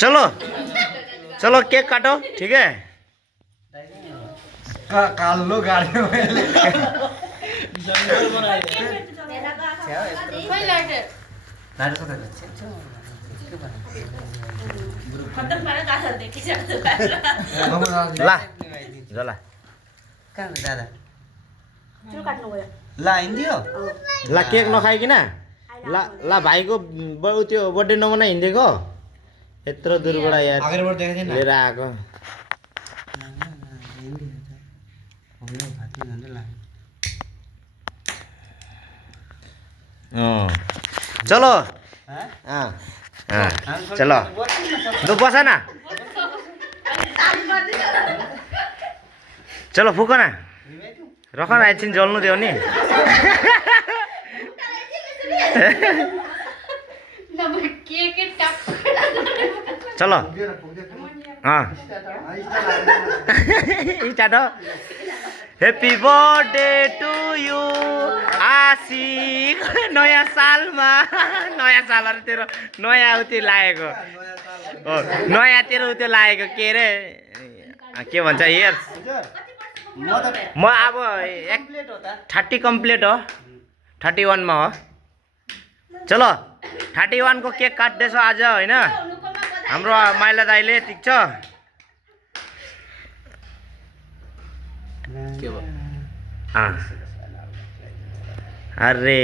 चलो चलो केक काटो ठीक है कालो गाड़ी ला जला ला हिँडियो ला केक नखाइकिन ला ला भाइको त्यो बर्थडे नमना हिँडेको यत्रो दूरबाट यार लिएर आएको चलो चलो तँ बस न चलो फुक न रख न एकछिन जल्नु देऊ नि चलो स्टार्ट हो हैप्पी बर्थडे टू यू आशिक नयाँ सालमा नयाँ सालहरू तेरो नयाँ उत्यो लागेको हो नयाँ तेरो उत्यो लागेको के अरे के भन्छ हेर म अब 30 कम्प्लिट हो 31 मा हो चलो 31 को केक काट्दैछ आज होइन हाम्रो माइला दाइले ठिक छ अरे